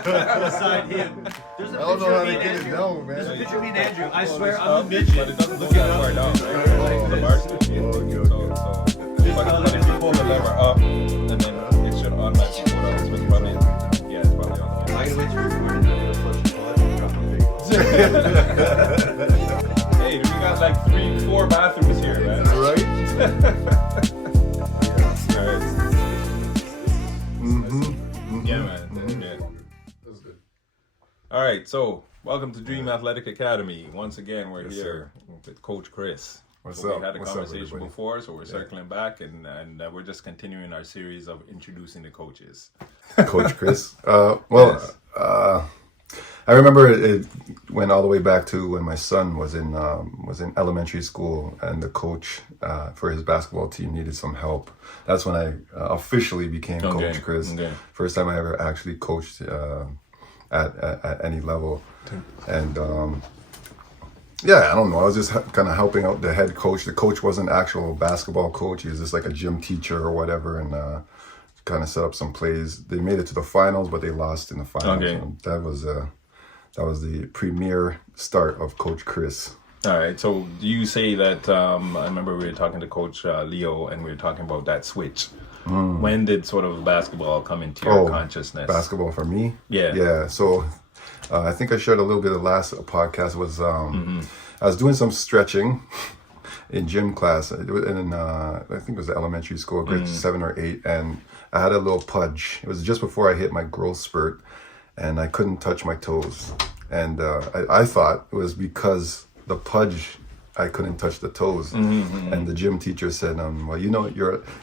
beside him. There's a I don't picture know how of to me and get it Andrew. down, There's a man. picture of me and Andrew. I swear I'm a midget. But it doesn't go Look it that up. far down, right? Oh, The okay. varsity. But if you pull the lever up, and then it should automatically go down. So it's probably, yeah, it's probably on the way. I can wait to record and then flush the toilet. Hey, we got like 3-4 bathrooms here, man. Right? Alright. Mm-hmm. Yeah, man. Yeah. That's good. All right, so welcome to Dream Athletic Academy. Once again, we're Yes, here with Coach Chris. What's So up? We had a What's up, conversation everybody? before, so we're circling back, and we're just continuing our series of introducing the coaches. Coach Chris. Yes. I remember it went all the way back to when my son was in elementary school, and the coach for his basketball team needed some help. That's when I officially became Okay, Coach Chris. okay. First time I ever actually coached at any level, and yeah, I don't know. I was just kind of helping out the head coach. The coach wasn't an actual basketball coach. He was just like a gym teacher or whatever, and kind of set up some plays. They made it to the finals, but they lost in the finals. Okay. And that was the premier start of Coach Chris. All right, so do you say that, I remember we were talking to Coach Leo, and we were talking about that switch. When did sort of basketball come into your consciousness? Basketball for me? Yeah. Yeah, so I think I shared a little bit of the last podcast was, I was doing some stretching in gym class. It was I think it was elementary school, grade 7 or 8, and I had a little pudge. It was just before I hit my growth spurt, and I couldn't touch my toes. And I thought it was because the pudge, I couldn't touch the toes. And the gym teacher said, well, you know,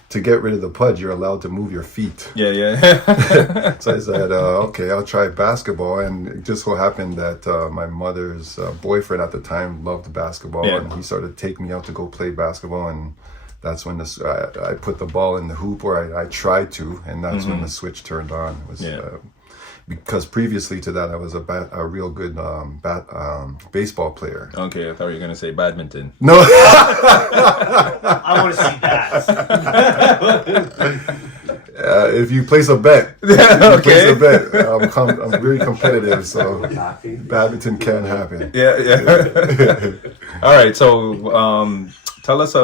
to get rid of the pudge, you're allowed to move your feet. Yeah, yeah. So I said, okay, I'll try basketball. And it just so happened that my mother's boyfriend at the time loved basketball, Yeah. and he started taking me out to go play basketball. And that's when I put the ball in the hoop, or I tried to, and that's when the switch turned on. It was, because previously to that, I was a real good baseball player. Okay, I thought you were going to say badminton. No. I want to see that. If you place a bet, I'm very competitive, so badminton can happen. Yeah. All right, so tell us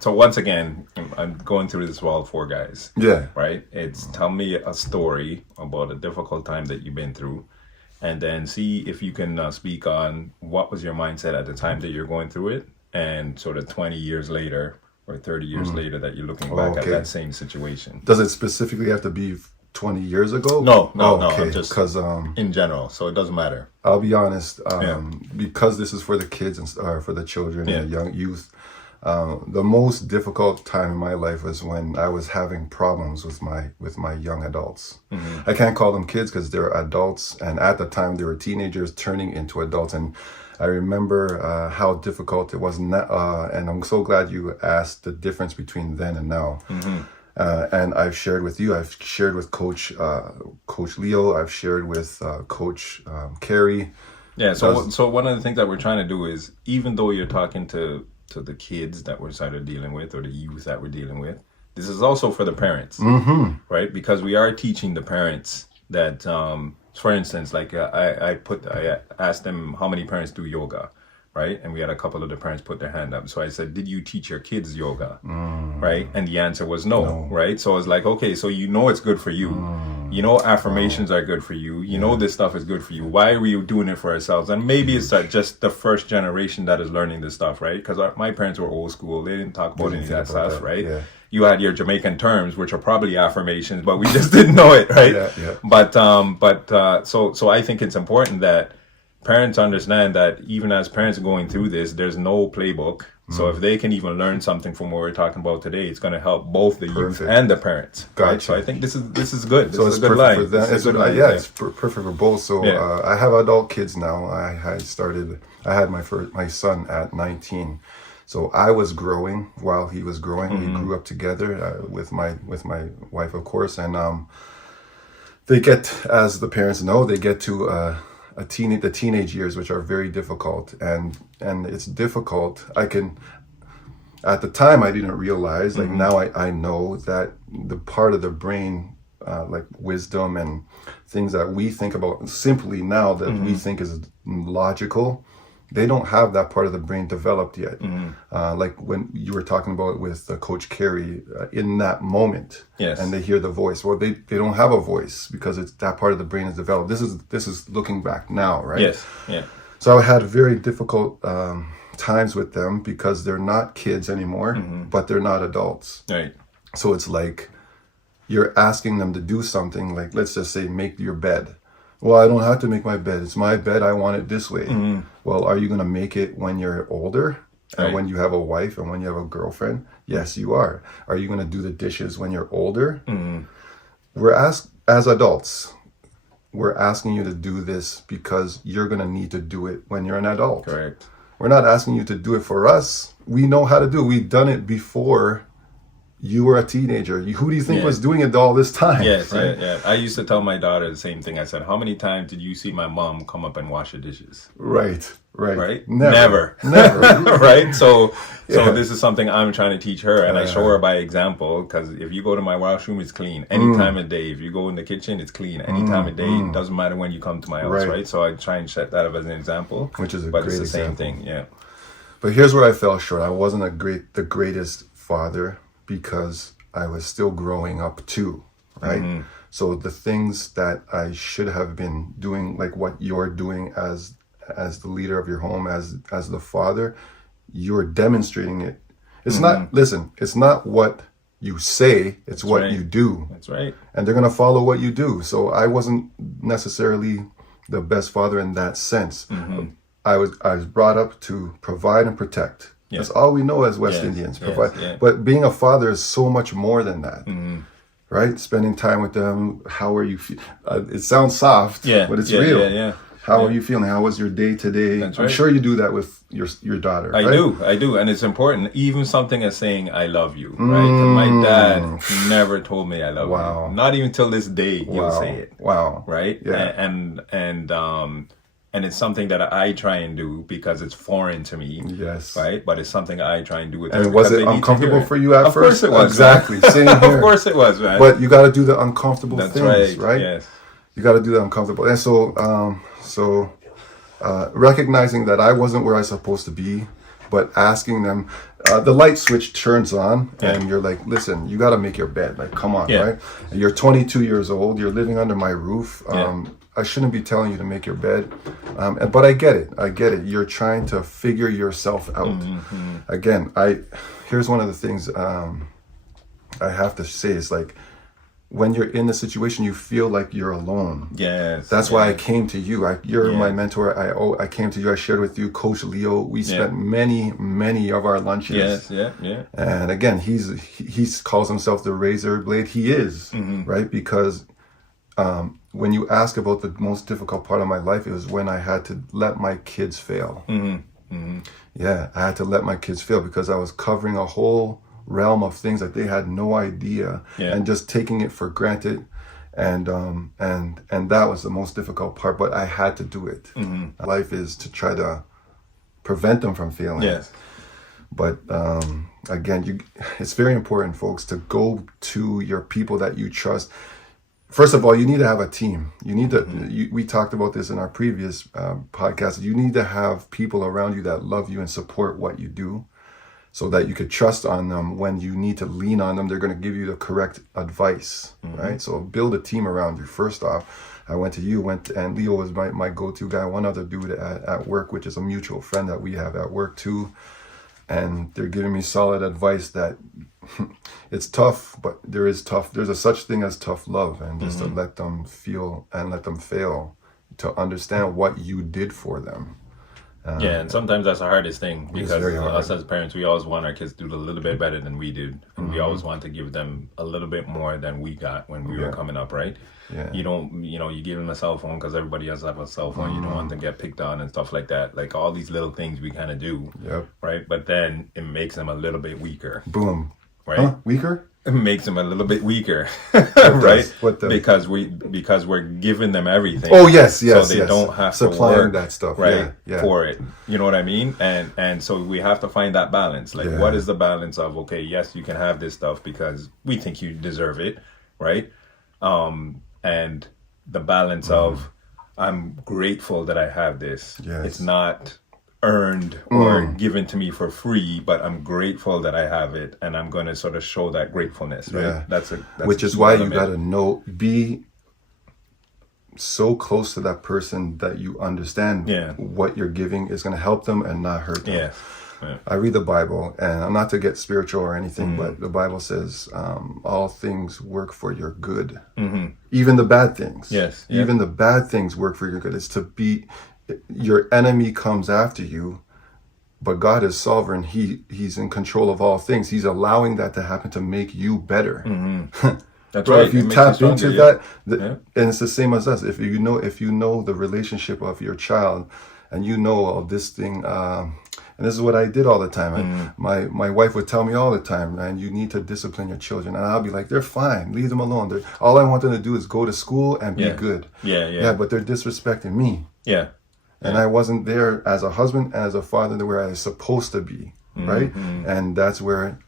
so once again, I'm going through this with all 4 guys. Yeah. Right? It's tell me a story about a difficult time that you've been through, and then see if you can speak on what was your mindset at the time that you're going through it, and sort of 20 years later or 30 years later that you're looking back at that same situation. Does it specifically have to be 20 years ago? No, okay. just because in general, so it doesn't matter. I'll be honest, because this is for the kids and for the children and the young youth. The most difficult time in my life was when I was having problems with my young adults. I can't call them kids because they're adults, and at the time they were teenagers turning into adults. And I remember how difficult it was, and I'm so glad you asked the difference between then and now. And I've shared with you. I've shared with Coach Leo. I've shared with Coach Carey. Yeah. So one of the things that we're trying to do is, even though you're talking to the kids that we're sort of dealing with, or the youth that we're dealing with, this is also for the parents, right? Because we are teaching the parents that, for instance, like I asked them how many parents do yoga, right? And we had a couple of the parents put their hand up. So I said, did you teach your kids yoga, right? And the answer was no, right? So I was like, okay, so you know it's good for you. You know affirmations are good for you. You know this stuff is good for you. Why are we doing it for ourselves? And maybe it's just the first generation that is learning this stuff, right? Because my parents were old school. They didn't talk about any of that stuff, right? Yeah. You had your Jamaican terms, which are probably affirmations, but we just didn't know it, right? Yeah. But so I think it's important that parents understand that even as parents are going through this, there's no playbook. So if they can even learn something from what we're talking about today, it's going to help both the youth and the parents. Gotcha. Right? So I think this is good. So this it's is a good perfect line. for them. It's perfect for both. So I have adult kids now. I had my son at 19. So I was growing while he was growing. We grew up together with my wife, of course, and they get, as the parents know, they get to the teenage years, which are very difficult, and it's difficult. At the time I didn't realize, like now I know that the part of the brain like wisdom and things that we think about simply now that we think is logical, they don't have that part of the brain developed yet. Like when you were talking about with Coach Carey in that moment, Yes. and they hear the voice. Well, they don't have a voice because it's that part of the brain is developed. This is looking back now, right? Yes. Yeah. So I had very difficult times with them because they're not kids anymore, but they're not adults. Right. So it's like you're asking them to do something like, let's just say, make your bed. Well, I don't have to make my bed. It's my bed. I want it this way. Well, are you going to make it when you're older and Right. when you have a wife and when you have a girlfriend? Yes, you are. Are you going to do the dishes when you're older? We're asked as adults, we're asking you to do this because you're going to need to do it when you're an adult. Correct. We're not asking you to do it for us. We know how to do it. We've done it before you were a teenager. Who do you think Yeah. was doing it all this time? Yes, right? yeah. I used to tell my daughter the same thing. I said, how many times did you see my mom come up and wash the dishes? Right. Right? Never. Right? So Yeah. this is something I'm trying to teach her, and I show her by example, because if you go to my washroom, it's clean. Any time of day. If you go in the kitchen, it's clean. Any time of day. It doesn't matter when you come to my house, Right. right? So I try and set that up as an example. Which is a but great it's the same example. thing, yeah. But here's where I fell short. I wasn't the greatest father because I was still growing up too, right? So the things that I should have been doing, like what you're doing as the leader of your home, as the father, you're demonstrating it. It's not, listen, it's not what you say, it's what right. you do. That's right. And they're going to follow what you do. So I wasn't necessarily the best father in that sense. I was brought up to provide and protect. Yeah. That's all we know as West Yes, Indians. yes, Provide. yeah. But being a father is so much more than that. Right? Spending time with them. How are you feeling? It sounds soft, but it's real. Yeah. How are you feeling? How was your day today? That's I'm right. sure you do that with your daughter. I right? do, and it's important. Even something as saying "I love you," right? 'Cause my dad never told me "I love Wow. you." Not even till this day he'll Wow. say it, Wow. right? Yeah. And it's something that I try and do because it's foreign to me, Yes. right? But it's something I try and do with. And them was because it they need to uncomfortable hear for you at Of first? course it was. Exactly. Man. Same here. Of course it was, man. But you got to do the uncomfortable That's things, right? Yes. You got to do the uncomfortable. And so recognizing that I wasn't where I was supposed to be, but asking them, the light switch turns on and you're like, listen, you got to make your bed. Like, come on, Yeah. right? And you're 22 years old. You're living under my roof. Yeah. I shouldn't be telling you to make your bed. But I get it. You're trying to figure yourself out. Again, here's one of the things I have to say is like, when you're in the situation, you feel like you're alone. Yes. That's yeah. why I came to you. You're Yeah. my mentor. I came to you. I shared with you, Coach Leo. We spent many of our lunches. Yes. Yeah. And again, he calls himself the razor blade. He is, right? Because when you ask about the most difficult part of my life, it was when I had to let my kids fail. Yeah, I had to let my kids fail because I was covering a whole realm of things that they had no idea and just taking it for granted. And that was the most difficult part, but I had to do it. Life is to try to prevent them from failing. Yes. But again, it's very important, folks, to go to your people that you trust. First of all, you need to have a team. You need to. We talked about this in our previous podcast. You need to have people around you that love you and support what you do, so that you could trust on them when you need to lean on them. They're going to give you the correct advice, right? So build a team around you. First off, I went to you, and Leo was my go-to guy. One other dude at work, which is a mutual friend that we have at work too. And they're giving me solid advice that it's tough, but there's a such thing as tough love, and just to let them feel and let them fail, to understand what you did for them. And sometimes that's the hardest thing because very hard. us as parents, we always want our kids to do a little bit better than we did, and we always want to give them a little bit more than we got when we were coming up, right? Yeah. You don't, you give them a cell phone because everybody else has a cell phone. You don't want them to get picked on and stuff like that. Like all these little things we kind of do, right? But then it makes them a little bit weaker, Boom. right? Huh? Weaker? It makes them a little bit weaker, right? What does? Because we're giving them everything. Oh yes. So they don't have supplying to work that stuff, right yeah. for it. You know what I mean? And so we have to find that balance. Like, what is the balance of, okay, yes, you can have this stuff because we think you deserve it, right? And the balance of I'm grateful that I have this. Yes. It's not earned or given to me for free, but I'm grateful that I have it, and I'm going to sort of show that gratefulness. Right? Yeah. That's which is why you got to be so close to that person that you understand what you're giving is going to help them and not hurt them. Yeah. Yeah. I read the Bible, and I'm not to get spiritual or anything, but the Bible says all things work for your good, even the bad things. Yes, even the bad things work for your good. It's to be your enemy comes after you, but God is sovereign. He's in control of all things. He's allowing that to happen to make you better. That's Bro, right. if you It makes tap stronger, into that, and it's the same as us. If you know the relationship of your child, and you know of this thing. And this is what I did all the time. And my wife would tell me all the time, man, you need to discipline your children. And I'll be like, they're fine. Leave them alone. All I want them to do is go to school and be good. Yeah, but they're disrespecting me. Yeah. And I wasn't there as a husband, as a father, where I was supposed to be, right? And that's where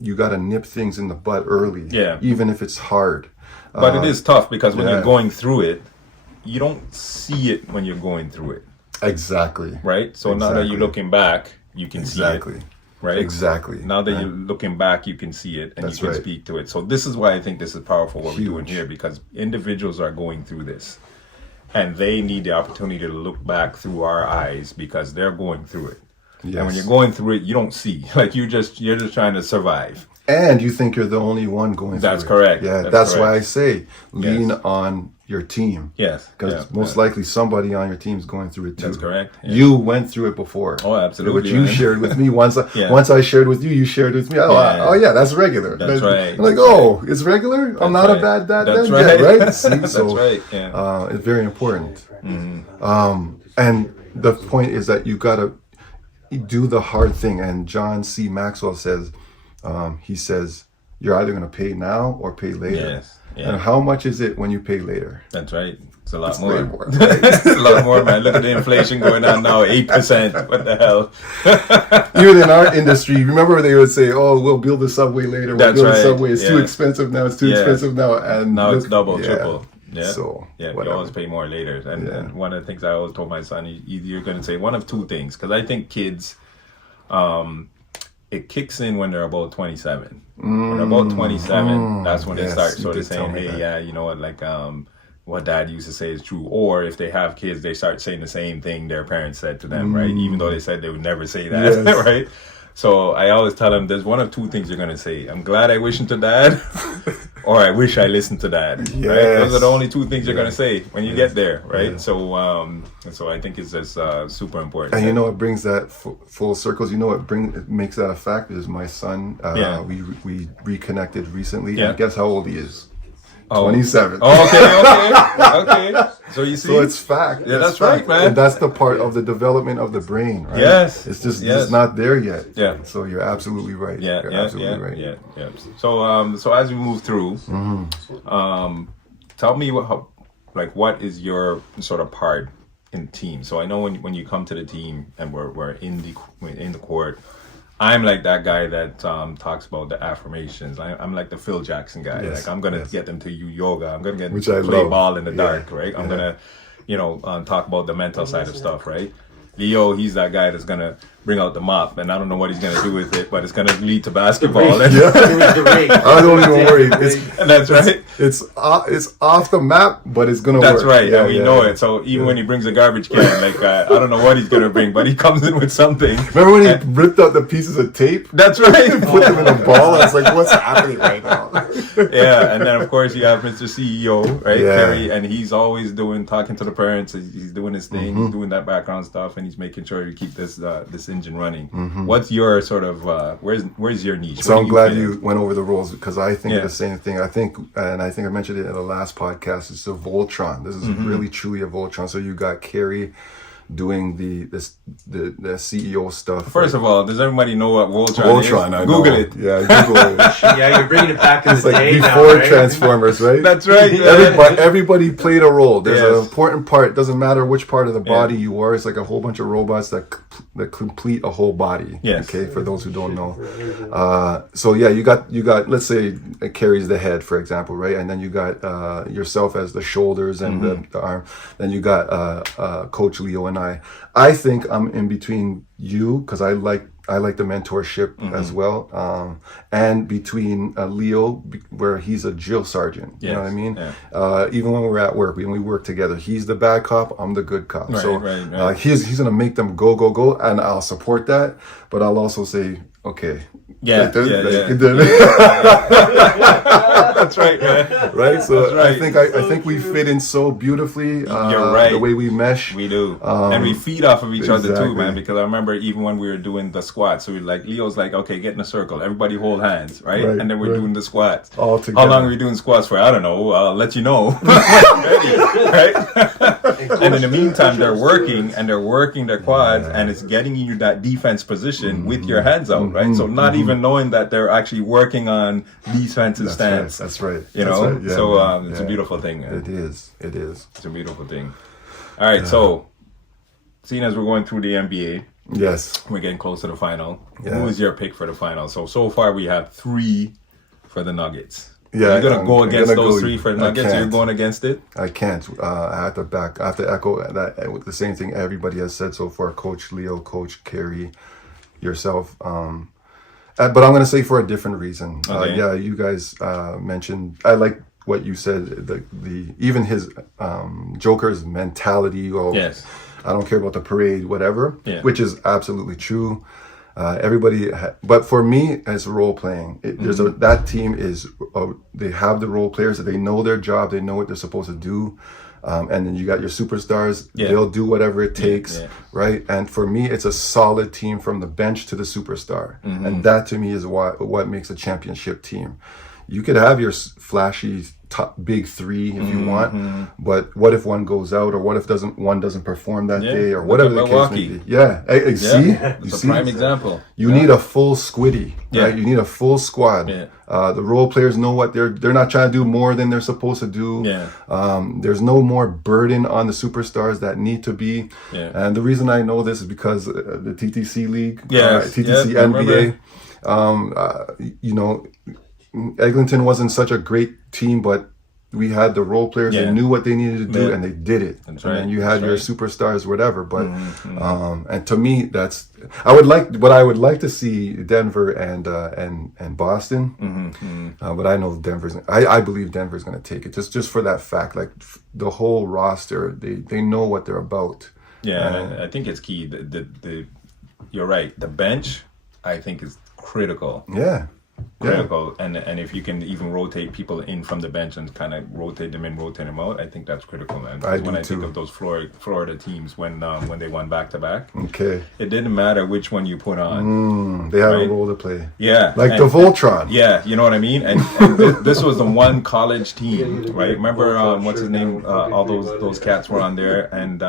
you got to nip things in the bud early, even if it's hard. But it is tough because when you're going through it, you don't see it when you're going through it. Exactly. Right? So now that you're looking back, you can see it. Right? Exactly. Now that you're looking back, you can see it and you can speak to it. So this is why I think this is powerful what we're doing here, because individuals are going through this and they need the opportunity to look back through our eyes because they're going through it. Yes. And when you're going through it, you don't see. Like you're just trying to survive. And you think you're the only one going through it. That's correct. Yeah, that's why I say lean on your team. Yes. Because most likely somebody on your team is going through it too. That's correct. Yeah. You went through it before. Oh, absolutely. What you shared with me once I shared with you, you shared with me. Oh, that's regular. That's right. I'm like, oh, it's regular? I'm not a bad dad then? Right. Yeah, right? See, that's right. It's very important. And the point is that you got to do the hard thing. And John C. Maxwell says, he says, you're either going to pay now or pay later. Yes. Yeah. And how much is it when you pay later? That's right. It's a lot more. Right? It's a lot more, man. Look at the inflation going on now, 8%. What the hell? Even in our industry, remember they would say, "Oh, we'll build the subway later. We'll build the subway. It's too expensive now. It's too expensive now." And now it's double, triple. Yeah. So you always pay more later. And one of the things I always told my son, you're going to say one of two things, because I think kids, it kicks in when they're about 27. When they're about 27, that's when they start sort of saying, hey, you know what, like what dad used to say is true. Or if they have kids, they start saying the same thing their parents said to them, right? Even though they said they would never say that, right? So I always tell them there's one of two things you're going to say. I'm glad I listened to dad, or I wish I listened to dad. Right? Those are the only two things you're going to say when you get there, right? Yeah. So I think it's just super important. And you know what brings that full circles? You know what makes that a fact is my son. We reconnected recently. And guess how old he is? 27. Oh, okay. So you see, so it's fact. Yeah, that's right, man. And that's the part of the development of the brain, right? Yes, it's just it's not there yet. Yeah. So you're absolutely right. You're absolutely right. Yeah. So as we move through, tell me what is your sort of part in team? So I know when you come to the team and we're in the court. I'm like that guy that talks about the affirmations. I'm like the Phil Jackson guy. Yes, like I'm gonna get them to do yoga. I'm gonna get them Which to I play love. ball in the dark, right? I'm gonna, talk about the mental side of stuff, right? Leo, he's that guy that's gonna bring out the mop, and I don't know what he's gonna do with it, but it's gonna lead to basketball. And I don't even worry. And that's right. It's off the map, but it's gonna work. That's right. Yeah, we know it. So even when he brings a garbage can, I don't know what he's gonna bring, but he comes in with something. Remember when he ripped out the pieces of tape? That's right. Put them in a ball. I was like, what's happening right now? Yeah, and then of course you have Mr. CEO, right, Kerry, and he's always talking to the parents. He's doing his thing. He's doing that background stuff, and he's making sure you keep this engine running. What's your sort of where's your niche? So I'm glad you went over the roles because I think the same thing. I think I mentioned it in the last podcast. It's a Voltron. This is really truly a Voltron. So you got Carrie, doing the CEO stuff. First of all, does everybody know what Voltron is? Voltron, I Google know. it. Yeah, Google it. Yeah, you're bringing it back to It's the like day now, before right? Transformers, right? That's right. Everybody played a role. There's an Yes. important part. Doesn't matter which part of the body you are. It's like a whole bunch of robots that complete a whole body. Yes. Okay, for those who don't know. So yeah, you got. Let's say it carries the head, for example, right? And then you got yourself as the shoulders and the arm. Then you got Coach Leo and I. I think I'm in between you because I like the mentorship as well, and between Leo, where he's a drill sergeant. You know what I mean? Yeah. Even when we're at work, when we work together, he's the bad cop, I'm the good cop. Right, So right. he's gonna make them go, and I'll support that. But I'll also say, okay, Yeah, that's right, man. right. So That's right. I think we fit in so beautifully. You're right. The way we mesh. We do, and we feed off of each other too, exactly. man. Because I remember even when we were doing the squats, so we like Leo's like, okay, get in a circle, everybody hold hands, right? Right, And then we're right. doing the squats. All together. How long are we doing squats for? I don't know. I'll let you know. Ready, right? And in the meantime, they're working their quads, and it's getting you that defense position with your hands out, right? So not even knowing that they're actually working on defensive stance. That's right. You That's know, right. Yeah, so man. it's Yeah. a beautiful thing. Man. It is. It is. It's a beautiful thing. All right, so seeing as we're going through the NBA, Yes. we're getting close to the final. Yeah. Who is your pick for the final? So far we have 3 for the Nuggets. Yeah, You're gonna go I'm against gonna those go- 3 for the I Nuggets. Or you're can't. going against it. I can't. I have to echo that with the same thing everybody has said so far. Coach Leo, Coach Kerry, yourself. But I'm gonna say for a different reason. Okay. Yeah, you guys mentioned. I like what you said. The even his Joker's mentality. Well, Yes. I don't care about the parade, whatever. Yeah. Which is absolutely true. But for me, as role playing, that team is they have the role players that they know their job, they know what they're supposed to do, and then you got your superstars. Yeah. They'll do whatever it takes, yeah. right? And for me, it's a solid team from the bench to the superstar, and that to me is what makes a championship team. You could have your flashy top big 3 if you want, but what if one goes out, or what if one doesn't perform that day, or Look whatever at the case Milwaukee. may be. Yeah, see, Yeah. you It's a see, prime example. you need a full squiddy, Yeah. right? You need a full squad. Yeah. The role players know what they're not trying to do more than they're supposed to do. Yeah. There's no more burden on the superstars that need to be. Yeah. And the reason I know this is because the TTC League, Yes. TTC Yep, I remember. NBA. Eglinton wasn't such a great team, but we had the role players. Yeah. They knew what they needed to do, Yeah. and they did it. That's and right. then you had That's your right. superstars, whatever. But and to me, I would like to see Denver and Boston. But I know I believe Denver's going to take it just for that fact. Like the whole roster, they know what they're about. Yeah, and I think it's key. The you're right. The bench, I think, is critical. Yeah. Critical, and if you can even rotate people in from the bench and kind of rotate them in, rotate them out, I think that's critical, man. I Because when do I think too. of those Florida teams when they won back to back, Okay. it didn't matter which one you put on. They have Right. a role to play. Yeah, Like and- the Voltron. Yeah, you know what I mean. And this was the one college team, right? Remember what's his name? All those cats were on there, and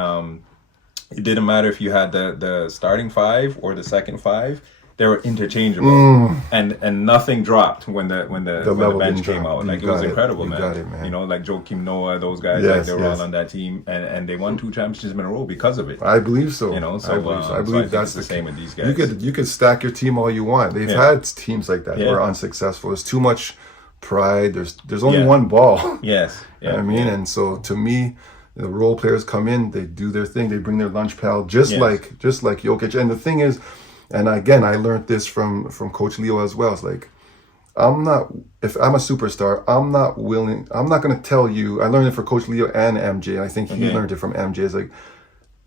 it didn't matter if you had the starting 5 or the second 5. They were interchangeable, and nothing dropped when the level bench didn't came drop. out. You Like it was got it. incredible, You man. got it, man. You know, like Joakim Noah, those guys, Yes, like they were yes. all on that team, and they won 2 championships in a row because of it. I believe so. You know, so I believe, so I think that's it's the same with these You guys. could stack your team all you want. They've Yeah. had teams like that who Yeah. are unsuccessful. There's too much pride. There's only Yeah. one ball. Yes, You know what I mean, and so to me, the role players come in, they do their thing, they bring their lunch pail, just Yes. like Jokic. And the thing is, and again, I learned this from Coach Leo as well. It's like, if I'm a superstar, I'm not going to tell you. I learned it for Coach Leo and MJ. I think he Okay. learned it from MJ. It's like,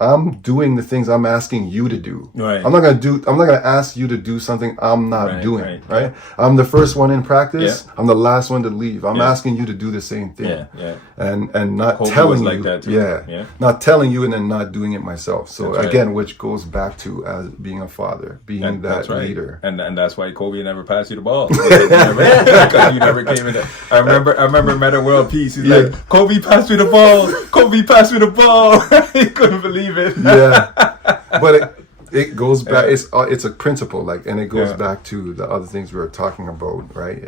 I'm doing the things I'm asking you to do. Right. I'm not gonna ask you to do something I'm not Right, doing. right. Right. I'm the first one in practice. Yeah. I'm the last one to leave. I'm Yeah. asking you to do the same thing. Yeah. And not Kobe telling was like you. that too. Yeah. Yeah. Not telling you and then not doing it myself. So That's right. again, which goes back to as being a father, being And that that's right. leader. And that's why Kobe never passed you the ball. Because you never came in there. I remember Meta World Peace. He's like, Kobe passed me the ball. Kobe passed me the ball. He couldn't believe believe it. Yeah, but it goes back. It's a principle, like, and it goes back to the other things we were talking about, right?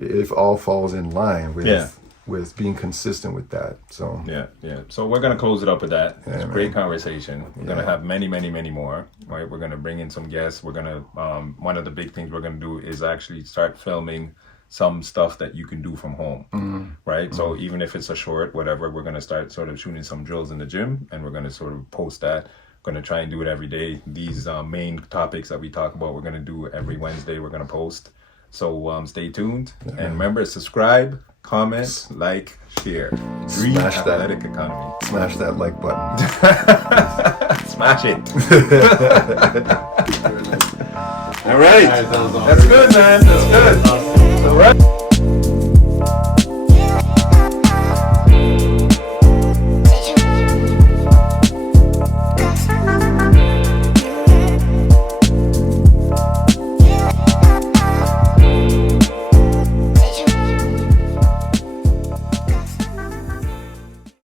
If all falls in line with being consistent with that. So yeah. So we're gonna close it up with that. It's a man. great conversation. We're gonna have many more. Right. We're gonna bring in some guests. We're gonna one of the big things we're gonna do is actually start filming some stuff that you can do from home, right? So even if it's a short, whatever, we're gonna start sort of shooting some drills in the gym, and we're gonna sort of post that. We're gonna try and do it every day. These main topics that we talk about, we're gonna do every Wednesday. We're gonna post. So stay tuned, and remember, subscribe, comment, like, share. Green Smash that. Athletic Economy. Smash that like button. Smash it. All right. That was awesome. That's good, man. That's good. Awesome. All right.